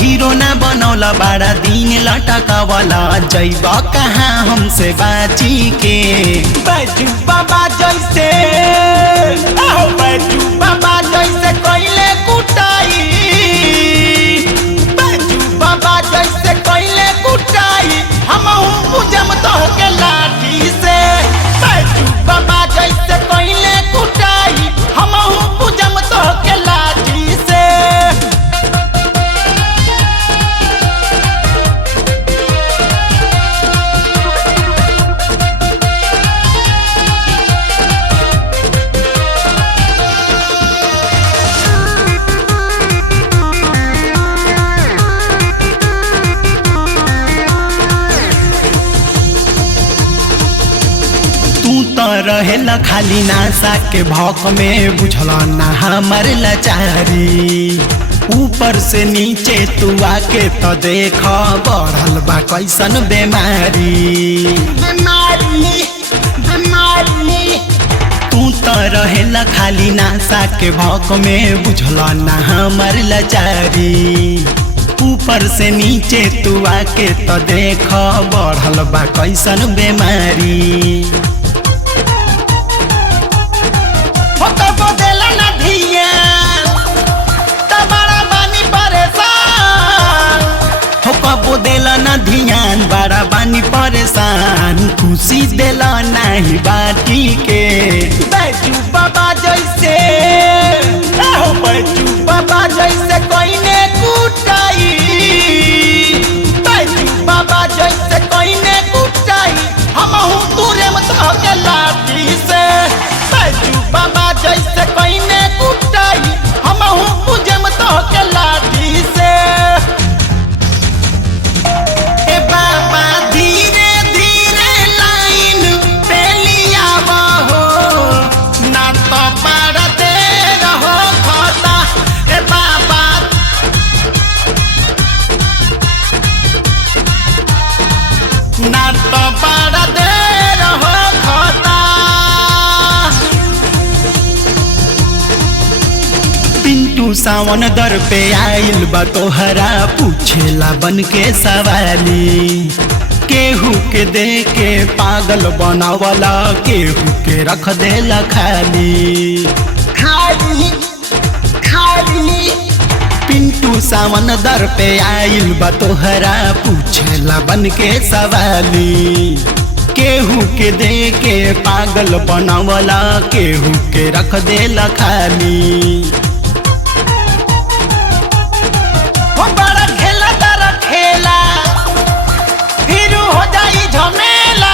Hero ना बनौला बड़ा दिन लटका वाला जैबा कहाँ हमसे बाची के बैजू बाबा जैसे बैजू बाबा जैसे कोइले कुटाई बैजू बाबा जैसे कोइले कुटाई हम पूजम तो के लाठी से बैजू बाबा जैसे कोइले कुटाई हम पूजम तो के लाठी से। रहेला खाली नासा के भौक में बुझला ना हमर लाचारी ऊपर से नीचे तू आके तो देख बढ़ल बा कैसन बेमारी तू तो रहेला खाली नासा के भौक में बुझला ना हमर लाचारी ऊपर से नीचे तू आके तो देख बढ़ल बा कैसन बेमारी। देला ना ध्यान बड़ा बानी परेशान खुशी देला नहीं बाटी के बैजू बाबा जैसे बैजू बाबा जैसे कोइने कुटाई बैजू बाबा जैसे कोइने कुटाई हम तुरे मत के लाठी से बैजू बाबा जैसे कोइने कुटाई हम पूजे मत के लाठी से। पिंटू सावन दर पे आइल बा तोहरा पूछेला बन के सवाली केहू के दे के पागल बनावला केहू के रख देला खाली खाली खाली। पिंटू सावन दर पे आइल बा तोहरा पूछेला बन के सवाली केहू के दे के पागल बनावला केहू के रख देला खाली। बड़ा खेला तारा खेला फिर हो जाई झमेला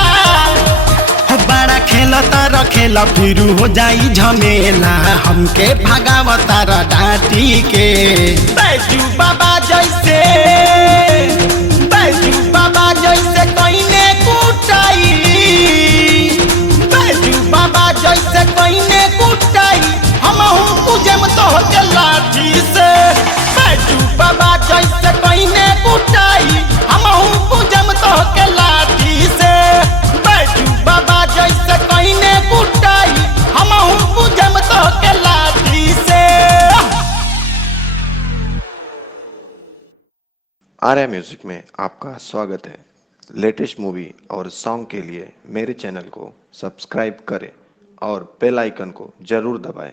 बड़ा खेला तारा खेला फिर हो जाई झमेला हमके भगाव तारा डांटी के बैजू बाबा जैसे बैजू बाबा जैसे कोइने कुटाई बैजू बाबा जैसे कोइने कुटाई हम पूजम तो के लाठी से बैजू बाबा जैसे कोइने कुटाई हम पूजम तो के लाठी से बैजू बाबा जैसे कोइने कुटाई हम पूजम तो के लाठी से। आर्या म्यूजिक में आपका स्वागत है। लेटेस्ट मूवी और सॉन्ग के लिए मेरे चैनल को सब्सक्राइब करें और बेल आइकन को जरूर दबाएं।